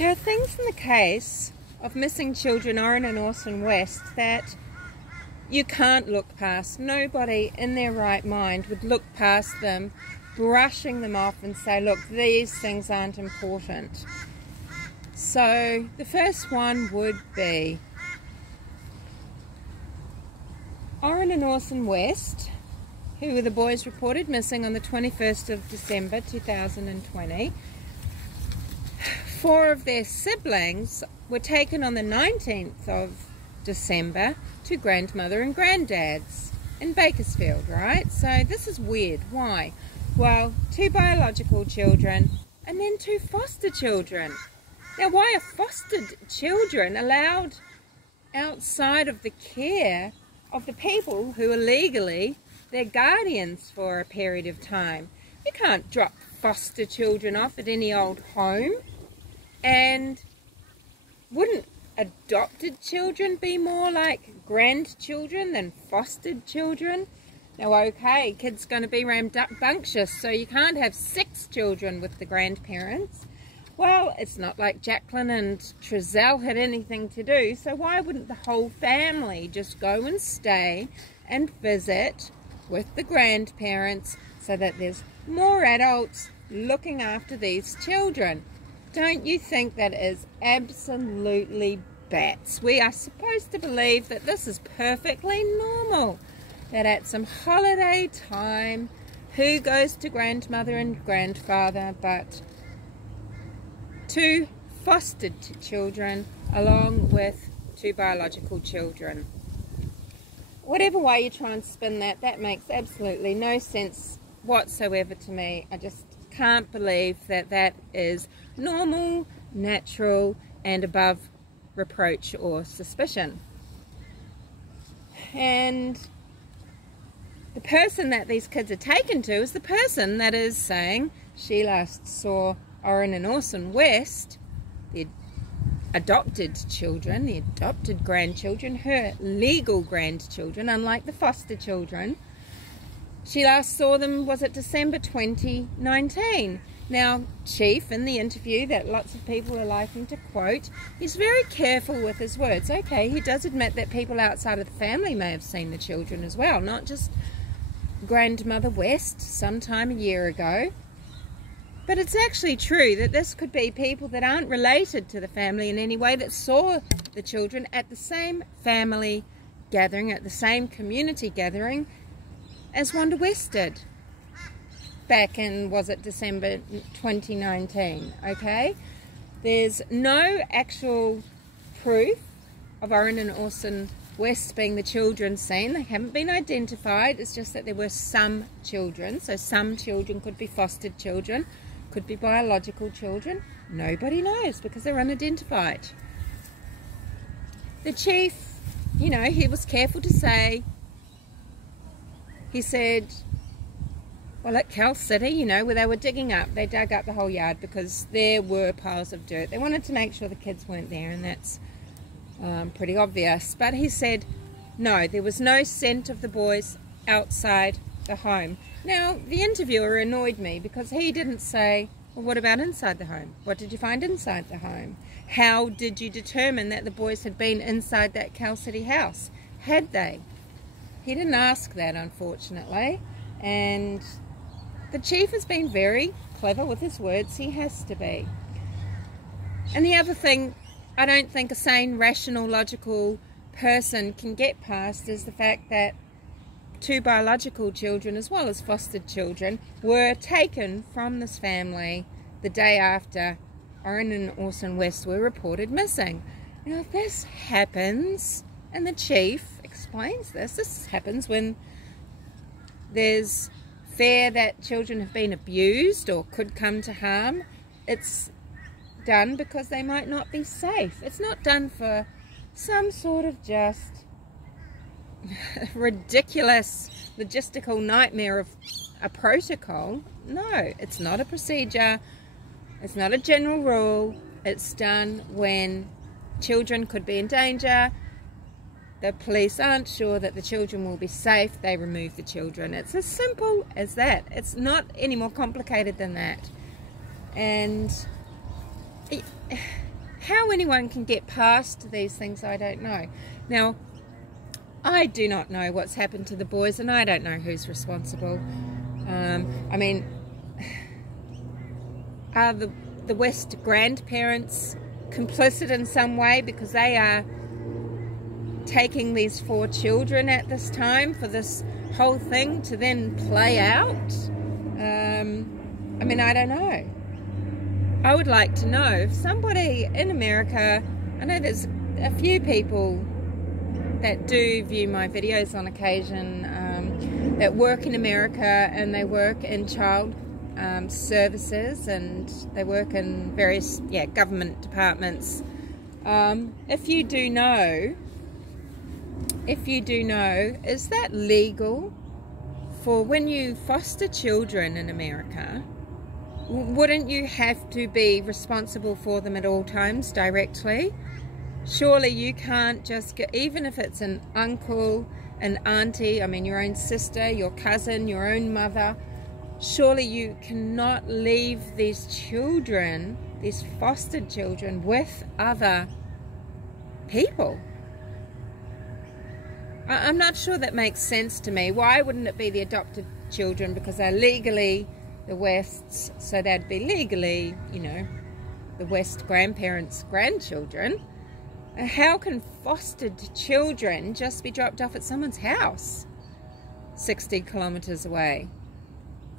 There are things in the case of missing children, Orrin and Orson West, that you can't look past. Nobody in their right mind would look past them, brushing them off and say, look, these things aren't important. So the first one would be Orrin and Orson West, who were the boys reported missing on the 21st of December 2020. 4 of their siblings were taken on the 19th of December to grandmother and granddad's in Bakersfield, right? So this is weird. Why? Well, 2 biological children and then 2 foster children. Now, why are fostered children allowed outside of the care of the people who are legally their guardians for a period of time? You can't drop foster children off at any old home. And wouldn't adopted children be more like grandchildren than fostered children? Now, okay, kids going to be rambunctious, so you can't have 6 children with the grandparents. Well, it's not like Jacqueline and Trezell had anything to do, so why wouldn't the whole family just go and stay and visit with the grandparents so that there's more adults looking after these children? Don't you think that is absolutely bats? We are supposed to believe that this is perfectly normal, that at some holiday time, who goes to grandmother and grandfather but 2 fostered children along with 2 biological children. Whatever way you try and spin that, that makes absolutely no sense whatsoever to me. I just can't believe that that is normal, natural, and above reproach or suspicion. And the person that these kids are taken to is the person that is saying she last saw Orrin and Orson West, the adopted children, the adopted grandchildren, her legal grandchildren, unlike the foster children. She last saw them, was it December 2019? Now, Chief, in the interview that lots of people are liking to quote, he's very careful with his words. Okay, he does admit that people outside of the family may have seen the children as well, not just Grandmother West sometime a year ago. But it's actually true that this could be people that aren't related to the family in any way that saw the children at the same family gathering, at the same community gathering as Wanda West did back in, was it December 2019, okay? There's no actual proof of Orrin and Orson West being the children seen. They haven't been identified. It's just that there were some children. So some children could be fostered children, could be biological children. Nobody knows because they're unidentified. The chief, you know, he was careful to say, he said, well, at Cal City, you know, where they were digging up, they dug up the whole yard because there were piles of dirt. They wanted to make sure the kids weren't there, and that's pretty obvious. But he said, no, there was no scent of the boys outside the home. Now, the interviewer annoyed me because he didn't say, well, what about inside the home? What did you find inside the home? How did you determine that the boys had been inside that Cal City house? Had they? He didn't ask that, unfortunately. And the chief has been very clever with his words. He has to be. And the other thing I don't think a sane, rational, logical person can get past is the fact that 2 biological children as well as fostered children were taken from this family the day after Orrin and Orson West were reported missing. Now, if this happens, and the chief explains this happens when there's fear that children have been abused or could come to harm. It's done because they might not be safe. It's not done for some sort of just ridiculous logistical nightmare of a protocol. No, it's not a procedure. It's not a general rule. It's done when children could be in danger. The police aren't sure that the children will be safe. They remove the children. It's as simple as that. It's not any more complicated than that. And how anyone can get past these things, I don't know. Now, I do not know what's happened to the boys, and I don't know who's responsible. I mean, are the West grandparents complicit in some way, because they are taking these 4 children at this time for this whole thing to then play out? I mean, I don't know. I would like to know if somebody in America, I know there's a few people that do view my videos on occasion, that work in America, and they work in child services, and they work in various government departments. If you do know, is that legal for when you foster children in America? Wouldn't you have to be responsible for them at all times directly? Surely you can't just get, even if it's an uncle, an auntie, I mean your own sister, your cousin, your own mother, surely you cannot leave these children, these fostered children, with other people. I'm not sure that makes sense to me. Why wouldn't it be the adopted children? Because they're legally the West's, so they'd be legally, you know, the West grandparents' grandchildren. How can fostered children just be dropped off at someone's house 60 kilometers away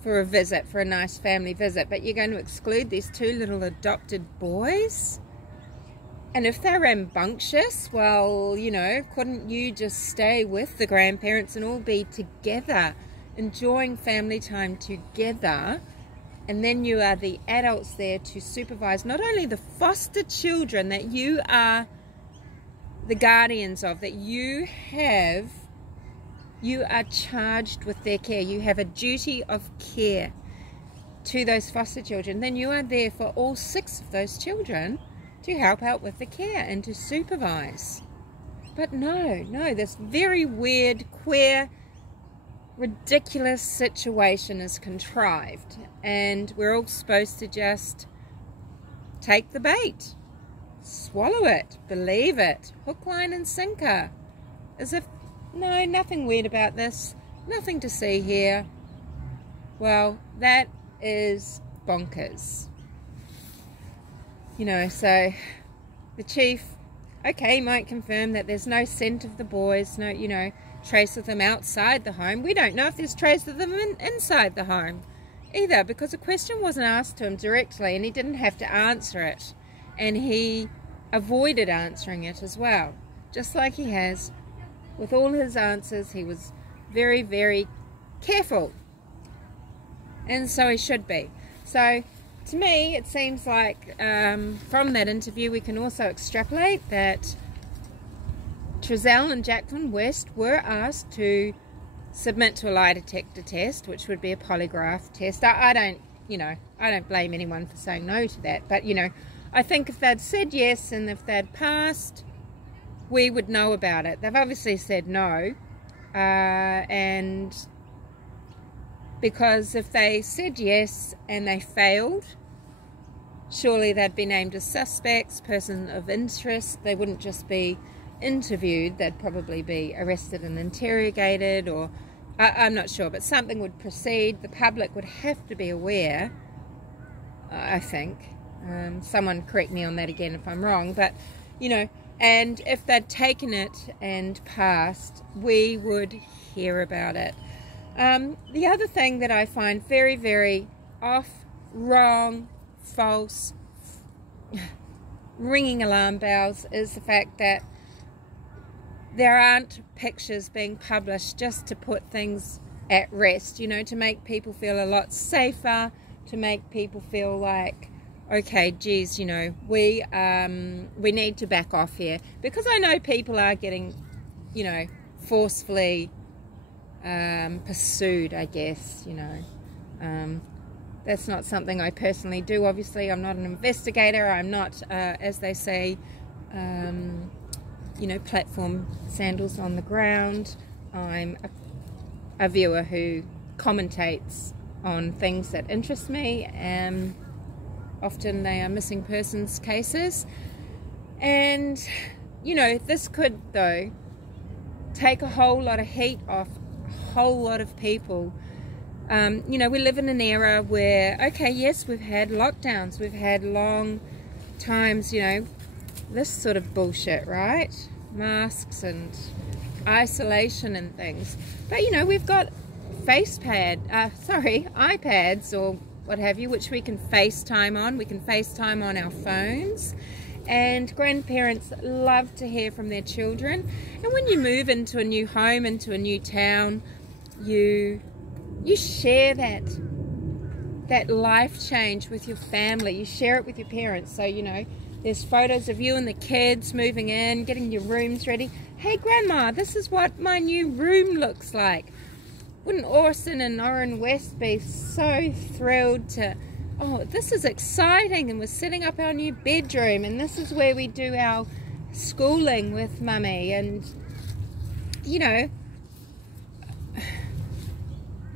for a visit, for a nice family visit, but you're going to exclude these 2 little adopted boys? And if they're rambunctious, well, you know, couldn't you just stay with the grandparents and all be together, enjoying family time together? And then you are the adults there to supervise not only the foster children that you are the guardians of, that you are charged with their care. You have a duty of care to those foster children. Then you are there for all 6 of those children to help out with the care and to supervise. But no, this very weird, queer, ridiculous situation is contrived, and we're all supposed to just take the bait, swallow it, believe it, hook, line and sinker, as if, no, nothing weird about this, nothing to see here. Well, that is bonkers. You know, so the chief, okay, might confirm that there's no scent of the boys, no, you know, trace of them outside the home. We don't know if there's trace of them inside the home either, because a question wasn't asked to him directly, and he didn't have to answer it, and he avoided answering it as well, just like he has with all his answers. He was very, very careful, and so he should be. So to me, it seems like from that interview we can also extrapolate that Trezell and Jacqueline West were asked to submit to a lie detector test, which would be a polygraph test. I don't blame anyone for saying no to that, but you know, I think if they'd said yes and if they'd passed, we would know about it. They've obviously said no, and because if they said yes and they failed, surely they'd be named as suspects, person of interest. They wouldn't just be interviewed, they'd probably be arrested and interrogated, or I'm not sure, but something would proceed. The public would have to be aware, I think. Someone correct me on that again if I'm wrong, but you know, and if they'd taken it and passed, we would hear about it. The other thing that I find very, very off, wrong, false, ringing alarm bells is the fact that there aren't pictures being published just to put things at rest, you know, to make people feel a lot safer, to make people feel like, okay, geez, you know, we need to back off here. Because I know people are getting, you know, forcefully pursued, I guess, you know. That's not something I personally do, obviously. I'm not an investigator. I'm not, as they say, you know, platform sandals on the ground. I'm a viewer who commentates on things that interest me. Often they are missing persons cases. And, you know, this could, though, take a whole lot of heat off a whole lot of people. You know, we live in an era where, okay, yes, we've had lockdowns, we've had long times, you know, this sort of bullshit, right? Masks and isolation and things. But, you know, we've got iPads or what have you, which we can FaceTime on. We can FaceTime on our phones. And grandparents love to hear from their children. And when you move into a new home, into a new town, you share that life change with your family. You share it with your parents. So, you know, there's photos of you and the kids moving in, getting your rooms ready. Hey, Grandma, this is what my new room looks like. Wouldn't Orson and Orrin West be so thrilled to, oh, this is exciting, and we're setting up our new bedroom, and this is where we do our schooling with Mummy. And, you know,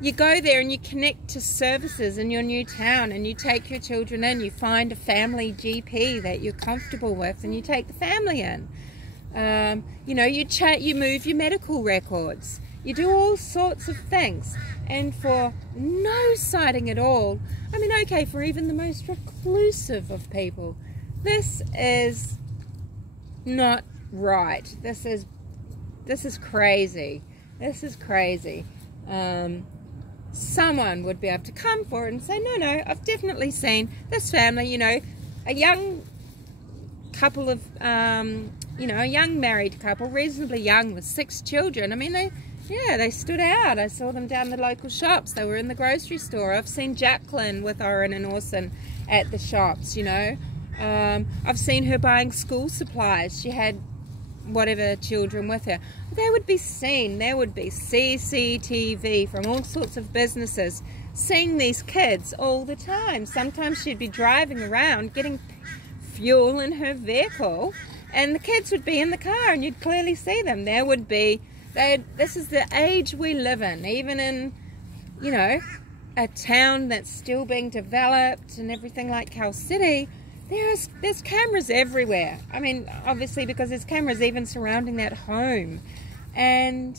you go there and you connect to services in your new town, and you take your children in, you find a family GP that you're comfortable with, and you take the family in. You know, you move your medical records. You do all sorts of things, and for no sighting at all, I mean, okay, for even the most reclusive of people, this is not right. This is crazy. This is crazy. Someone would be able to come forward and say, no, I've definitely seen this family, you know, a young couple of, you know, a young married couple, reasonably young, with 6 children. I mean, they stood out. I saw them down the local shops. They were in the grocery store. I've seen Jacqueline with Orrin and Orson at the shops, you know. I've seen her buying school supplies. She had whatever children with her. They would be seen. There would be CCTV from all sorts of businesses seeing these kids all the time. Sometimes she'd be driving around getting fuel in her vehicle, and the kids would be in the car, and you'd clearly see them. There would be... This is the age we live in, even in, you know, a town that's still being developed and everything like Cal City. There's cameras everywhere. I mean, obviously, because there's cameras even surrounding that home. And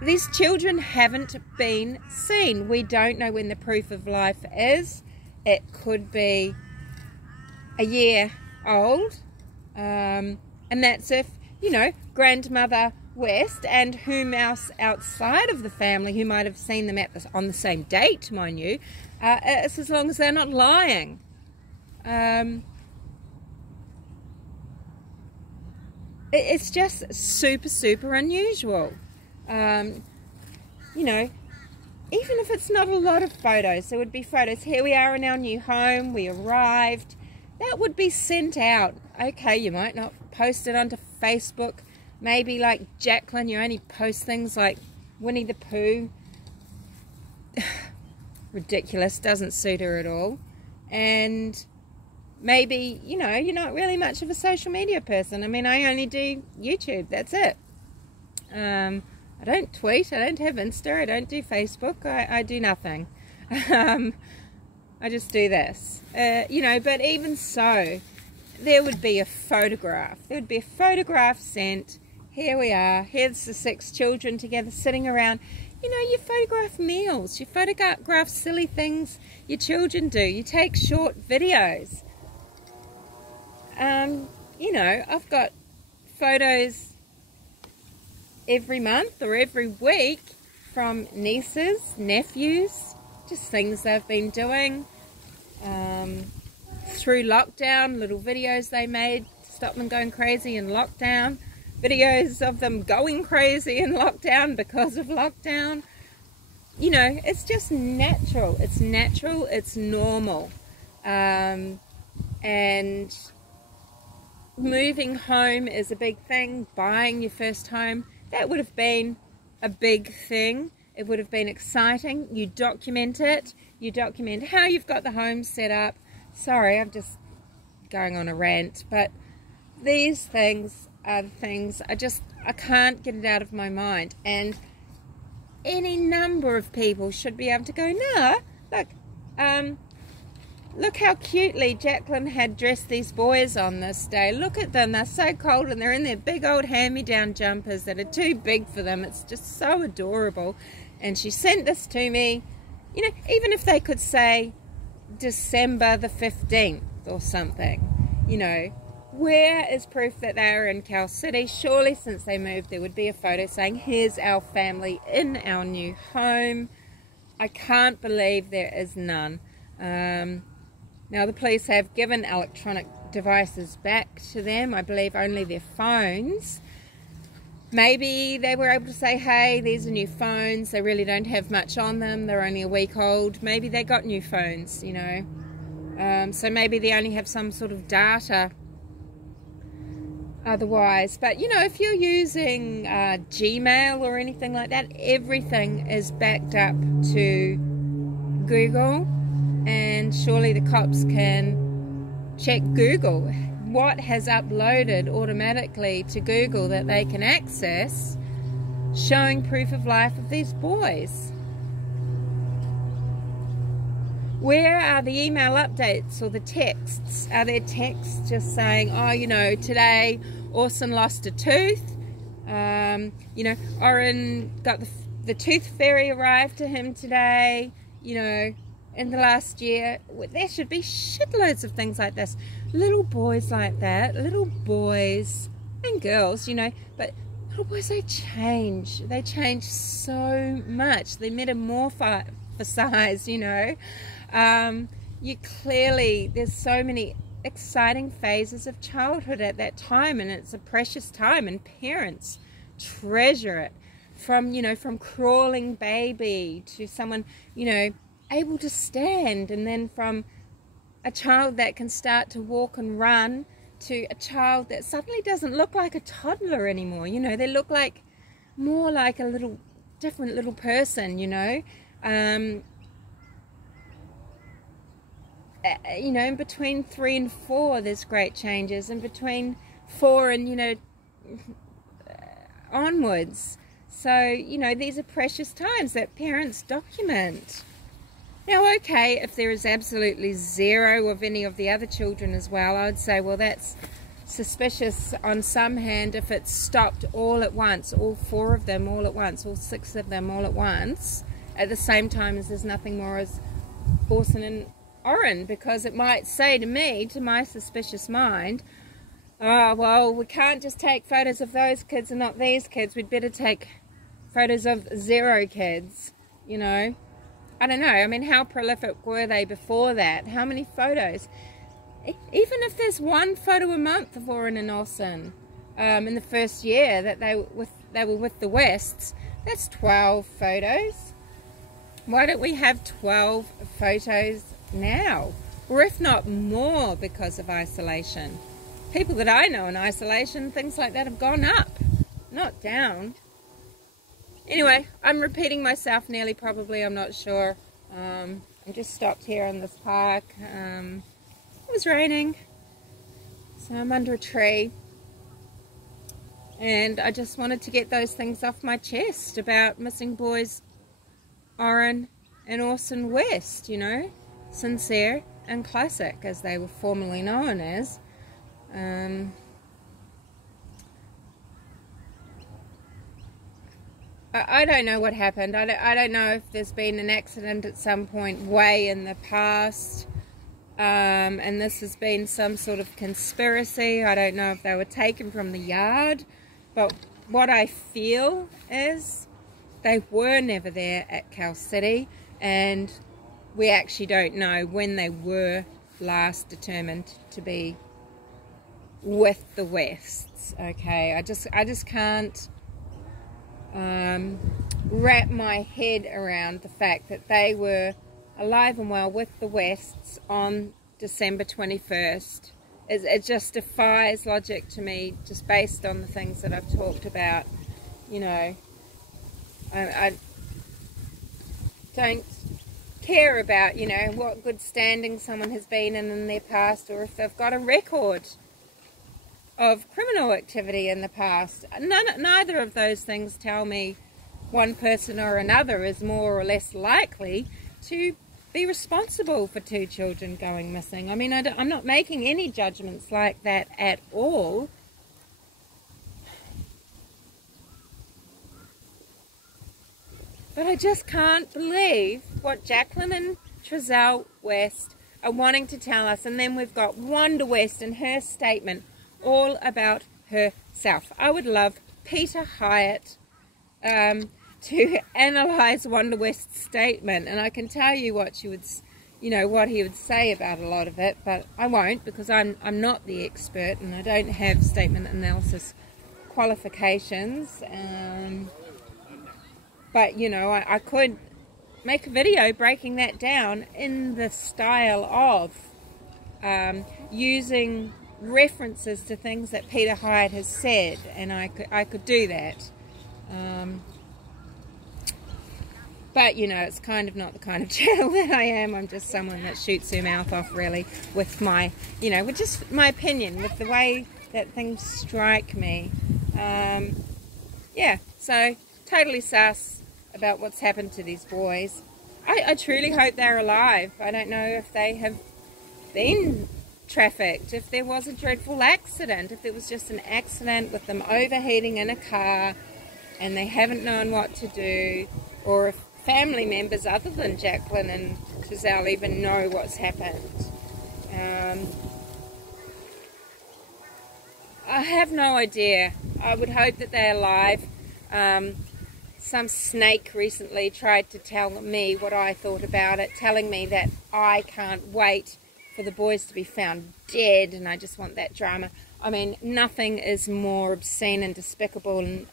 these children haven't been seen. We don't know when the proof of life is. It could be a year old. And that's if, you know, Grandmother West and whom else outside of the family who might have seen them on the same date, mind you, it's as long as they're not lying. It's just super unusual. You know, even if it's not a lot of photos, there would be photos. Here we are in our new home, we arrived. That would be sent out. Okay, you might not post it onto Facebook. Maybe like Jacqueline, you only post things like Winnie the Pooh. Ridiculous, doesn't suit her at all. And maybe, you know, you're not really much of a social media person. I mean, I only do YouTube, that's it. I don't tweet, I don't have Insta, I don't do Facebook, I do nothing. I just do this. You know, but even so, there would be a photograph. There would be a photograph sent. Here we are. Here's the 6 children together sitting around. You know, you photograph meals. You photograph silly things your children do. You take short videos. You know, I've got photos every month or every week from nieces, nephews, just things they've been doing. Through lockdown, little videos they made to stop them going crazy in lockdown. Videos of them going crazy in lockdown because of lockdown. You know, it's just natural. It's natural. It's normal. And moving home is a big thing. Buying your first home, that would have been a big thing. It would have been exciting. You document it. You document how you've got the home set up. Sorry, I'm just going on a rant, but these things are the things I can't get it out of my mind. And any number of people should be able to go, no, look, look how cutely Jacqueline had dressed these boys on this day. Look at them, they're so cold and they're in their big old hand-me-down jumpers that are too big for them. It's just so adorable. And she sent this to me, you know, even if they could say December the 15th or something, you know, where is proof that they are in Cal City? Surely since they moved there would be a photo saying, here's our family in our new home. I can't believe there is none. Now the police have given electronic devices back to them, I believe only their phones. Maybe they were able to say, hey, these are new phones, they really don't have much on them, they're only a week old. Maybe they got new phones, you know. So maybe they only have some sort of data otherwise. But, you know, if you're using Gmail or anything like that, everything is backed up to Google. And surely the cops can check Google. What has uploaded automatically to Google that they can access, showing proof of life of these boys? Where are the email updates or the texts? Are there texts just saying, oh, you know, today Orson lost a tooth, you know, Orrin got the tooth fairy arrived to him today, you know, in the last year? There should be shitloads of things like this. Little boys like that, little boys and girls, you know, but little boys, they change so much. They metamorphosize, you know. You clearly, there's so many exciting phases of childhood at that time, and it's a precious time, and parents treasure it. From, you know, from crawling baby to someone, you know, able to stand, and then from a child that can start to walk and run to a child that suddenly doesn't look like a toddler anymore. You know, they look like more like a little different little person, you know. You know, in between 3 and 4 there's great changes, and between 4 and, you know, onwards. So, you know, these are precious times that parents document. Now, okay, if there is absolutely zero of any of the other children as well, I would say, well, that's suspicious on some hand. If it's stopped all at once, all 4 of them all at once, all 6 of them all at once, at the same time as there's nothing more as Orson and Orrin, because it might say to me, to my suspicious mind, oh, well, we can't just take photos of those kids and not these kids. We'd better take photos of 0 kids, you know. I don't know. I mean, how prolific were they before that? How many photos? Even if there's 1 photo a month of Orrin and Orson in the first year that they were with the Wests, that's 12 photos. Why don't we have 12 photos now? Or if not more, because of isolation. People that I know in isolation, things like that have gone up, not down. Anyway, I'm repeating myself nearly, probably, I'm not sure. I'm just stopped here in this park. It was raining, so I'm under a tree. And I just wanted to get those things off my chest about missing boys Orrin and Orson West, you know. Sincere and Classic, as they were formerly known as. I don't know what happened. I don't know if there's been an accident at some point way in the past, and this has been some sort of conspiracy. I don't know if they were taken from the yard, but what I feel is they were never there at Cal City, and we actually don't know when they were last determined to be with the Wests. Okay, I just can't wrap my head around the fact that they were alive and well with the Wests on December 21st. It just defies logic to me, just based on the things that I've talked about. You know, I don't care about, you know, what good standing someone has been in their past, or if they've got a record of criminal activity in the past. Neither of those things tell me one person or another is more or less likely to be responsible for 2 children going missing. I mean, I'm not making any judgments like that at all. But I just can't believe what Jacqueline and Trezelle West are wanting to tell us. And then we've got Wanda West and her statement all about herself. I would love Peter Hyatt to analyze Wanda West's statement, and I can tell you what she would, what he would say about a lot of it, but I won't, because I'm not the expert and I don't have statement analysis qualifications. But I could make a video breaking that down in the style of using references to things that Peter Hyatt has said, and I could do that. But, it's kind of not the kind of channel that I am. I'm just someone that shoots her mouth off, really, with my, with just my opinion, with the way that things strike me. Yeah, so totally sus about what's happened to these boys. I truly hope they're alive. I don't know if they have been trafficked, if there was a dreadful accident, if it was just an accident with them overheating in a car and they haven't known what to do, or if family members other than Jacqueline and Trezelle even know what's happened. I have no idea. I would hope that they're alive. Some snake recently tried to tell me what I thought about it, telling me that I can't wait for the boys to be found dead and I just want that drama. I mean, nothing is more obscene and despicable and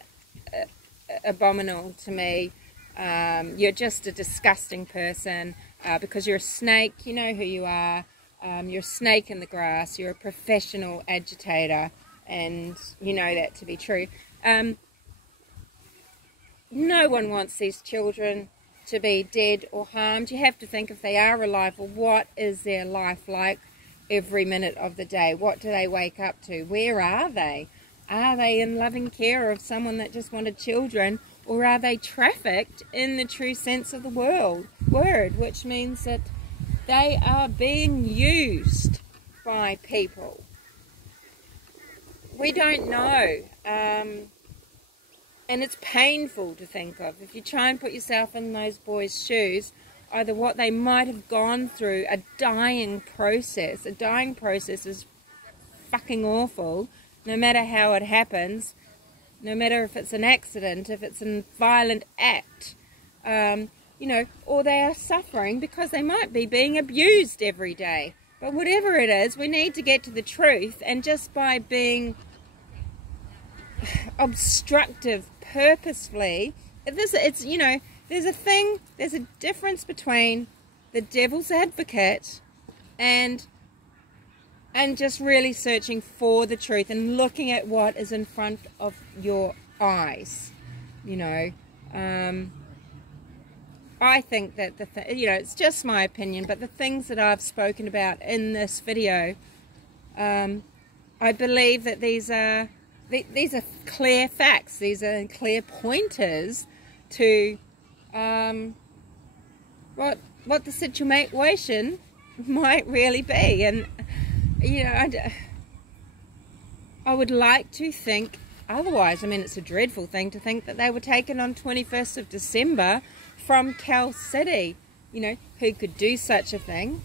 abominable to me. You're just a disgusting person because you're a snake. You know who you are. You're a snake in the grass. You're a professional agitator, and you know that to be true. No one wants these children to be dead or harmed. You have to think, if they are alive, well, what is their life like every minute of the day? What do they wake up to? Where are they? Are they in loving care of someone that just wanted children? Or are they trafficked in the true sense of the word, which means that they are being used by people? We don't know. And it's painful to think of. If you try and put yourself in those boys' shoes, either what they might have gone through, a dying process. A dying process is fucking awful, no matter how it happens. No matter if it's an accident, if it's a violent act, or they are suffering because they might be being abused every day. But whatever it is, we need to get to the truth, and just by being obstructive purposefully, there's a difference between the devil's advocate and just really searching for the truth and looking at what is in front of your eyes. I think that it's just my opinion, but the things that I've spoken about in this video, I believe that these are clear facts. These are clear pointers to what the situation might really be. And I would like to think otherwise. I mean, it's a dreadful thing to think that they were taken on 21st of December from Cal City. Who could do such a thing?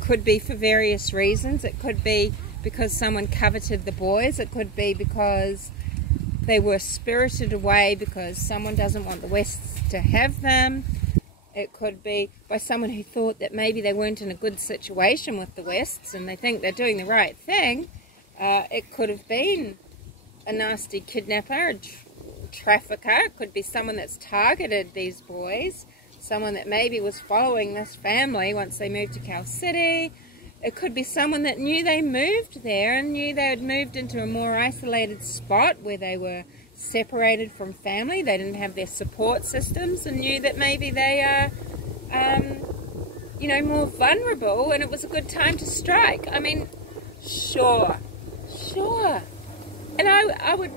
Could be for various reasons. It could be because someone coveted the boys. It could be because they were spirited away because someone doesn't want the Wests to have them. It could be by someone who thought that maybe they weren't in a good situation with the Wests and they think they're doing the right thing. It could have been a nasty kidnapper, a trafficker. It could be someone that's targeted these boys, someone that maybe was following this family once they moved to Cal City. It could be someone that knew they moved there and knew they had moved into a more isolated spot where they were separated from family. They didn't have their support systems and knew that maybe they are, more vulnerable, and it was a good time to strike. I mean, sure. And I would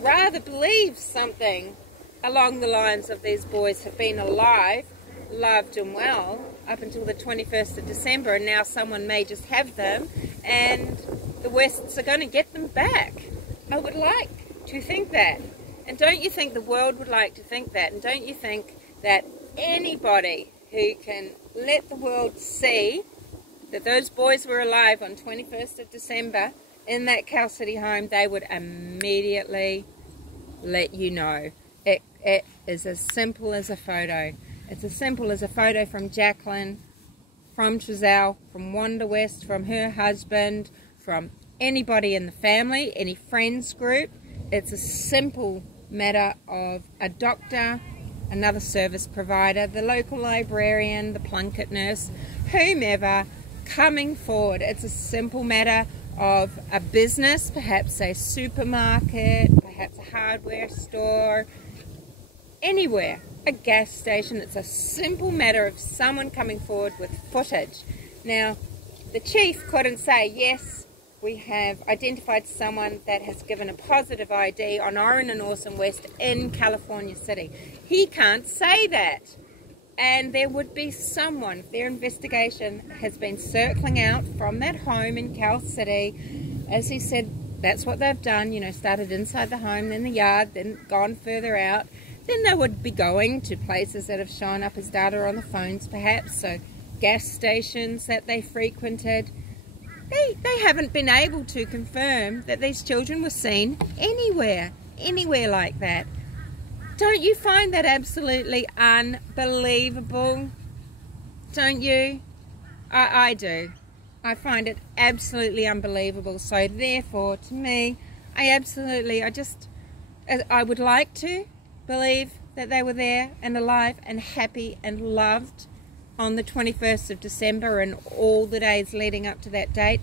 rather believe something along the lines of these boys have been alive loved and well up until the 21st of December, and now someone may just have them and the Wests are going to get them back. I would like to think that. And don't you think the world would like to think that? And don't you think that anybody who can let the world see that those boys were alive on 21st of December in that Cal City home, they would immediately let you know. It is as simple as a photo. It's as simple as a photo from Jacqueline, from Giselle, from Wanda West, from her husband, from anybody in the family, any friends group. It's a simple matter of a doctor, another service provider, the local librarian, the Plunkett nurse, whomever, coming forward. It's a simple matter of a business, perhaps a supermarket, perhaps a hardware store, anywhere, a gas station. It's a simple matter of someone coming forward with footage. Now, the chief couldn't say, yes, we have identified someone that has given a positive ID on Orrin and Orson West in California City. He can't say that. And there would be someone, their investigation has been circling out from that home in Cal City. As he said, that's what they've done, you know, started inside the home, then the yard, then gone further out. Then they would be going to places that have shown up as data on the phones, perhaps, so gas stations that they frequented. They haven't been able to confirm that these children were seen anywhere like that. Don't you find that absolutely unbelievable? Don't you? I do. I find it absolutely unbelievable. So therefore, to me, I would like to believe that they were there and alive and happy and loved on the 21st of December and all the days leading up to that date.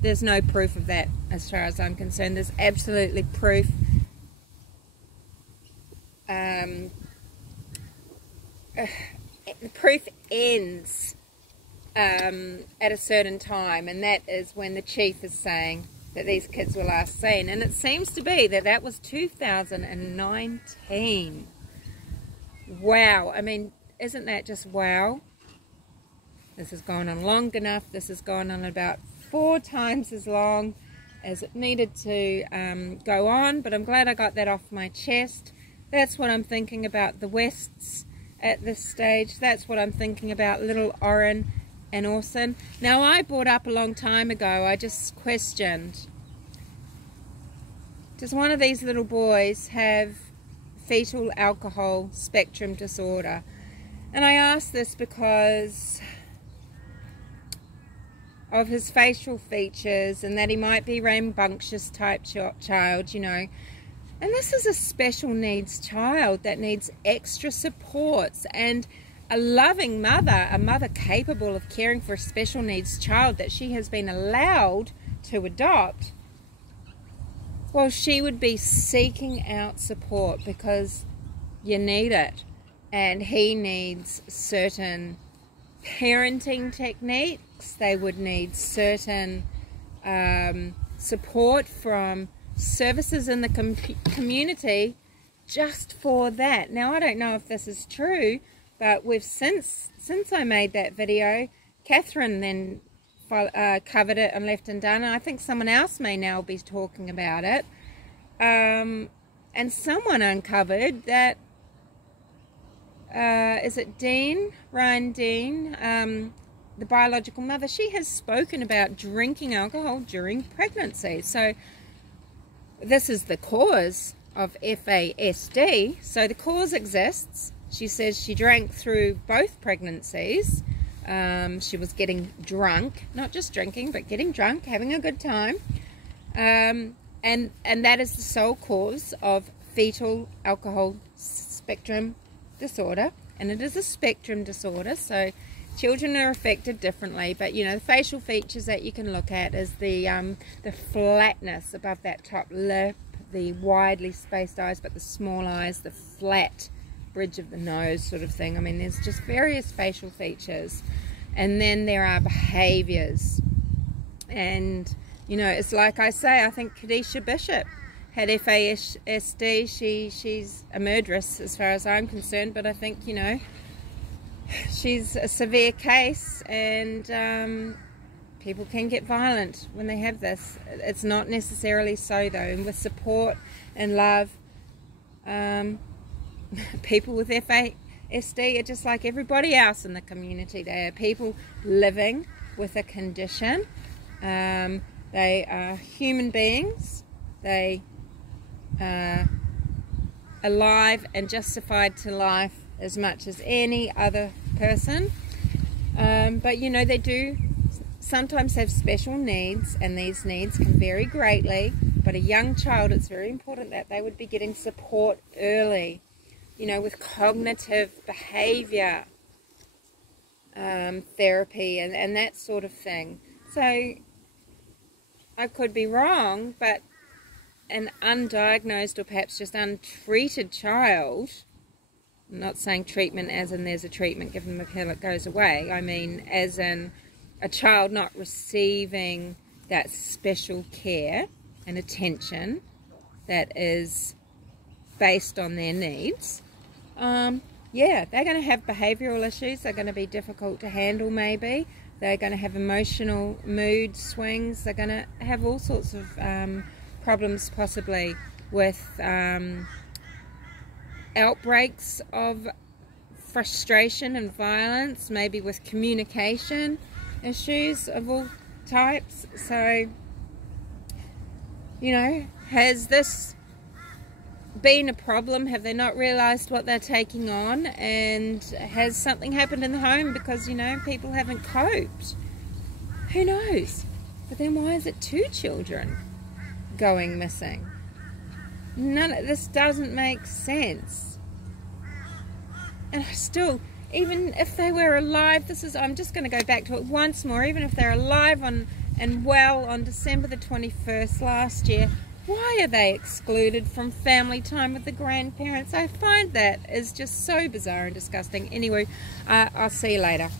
There's no proof of that as far as I'm concerned. There's absolutely proof. The proof ends at a certain time, and that is when the chief is saying that these kids were last seen, and it seems to be that that was 2019. Wow. I mean, isn't that just wow? This has gone on long enough. This has gone on about 4 times as long as it needed to go on, but I'm glad I got that off my chest. That's what I'm thinking about the Wests at this stage. That's what I'm thinking about little Orrin and Orson. Now, I brought up a long time ago, I just questioned, does one of these little boys have fetal alcohol spectrum disorder? And I asked this because of his facial features and that he might be rambunctious type child, you know. And this is a special needs child that needs extra supports, and a loving mother, a mother capable of caring for a special needs child that she has been allowed to adopt, well, she would be seeking out support because you need it. And he needs certain parenting techniques. They would need certain support from services in the community just for that. Now, I don't know if this is true, but we've since I made that video, Catherine then covered it and left undone, and I think someone else may now be talking about it, and someone uncovered that is it Ryan Dean, the biological mother, she has spoken about drinking alcohol during pregnancy. So this is the cause of FASD. So the cause exists. She says she drank through both pregnancies. She was getting drunk, not just drinking, but getting drunk, having a good time. And that is the sole cause of fetal alcohol spectrum disorder. And it is a spectrum disorder, so children are affected differently. But you know, the facial features that you can look at is the flatness above that top lip, the widely spaced eyes but the small eyes, the flat bridge of the nose sort of thing. I mean, there's just various facial features. And then there are behaviours. And you know, it's like I say, I think Kadisha Bishop had FASD. She's a murderess as far as I'm concerned, but I think, you know, she's a severe case, and people can get violent when they have this. It's not necessarily so though, and with support and love, people with FASD are just like everybody else in the community. They are people living with a condition. They are human beings. They are alive and justified to life as much as any other person. But you know, they do sometimes have special needs, and these needs can vary greatly. But a young child, it's very important that they would be getting support early, you know, with cognitive behavior therapy and that sort of thing. So I could be wrong, but an undiagnosed or perhaps just untreated child, I'm not saying treatment as in there's a treatment, give them a pill, it goes away. I mean as in a child not receiving that special care and attention that is based on their needs. Yeah, they're going to have behavioural issues. They're going to be difficult to handle maybe. They're going to have emotional mood swings. They're going to have all sorts of problems possibly with outbreaks of frustration and violence, maybe with communication issues of all types. So, you know, has this been a problem? Have they not realised what they're taking on? And has something happened in the home because, you know, people haven't coped? Who knows? But then why is it 2 children going missing? This doesn't make sense. And I still, even if they were alive, I'm just going to go back to it once more, even if they're alive and well on December the 21st last year, why are they excluded from family time with the grandparents? I find that is just so bizarre and disgusting. Anyway, I'll see you later.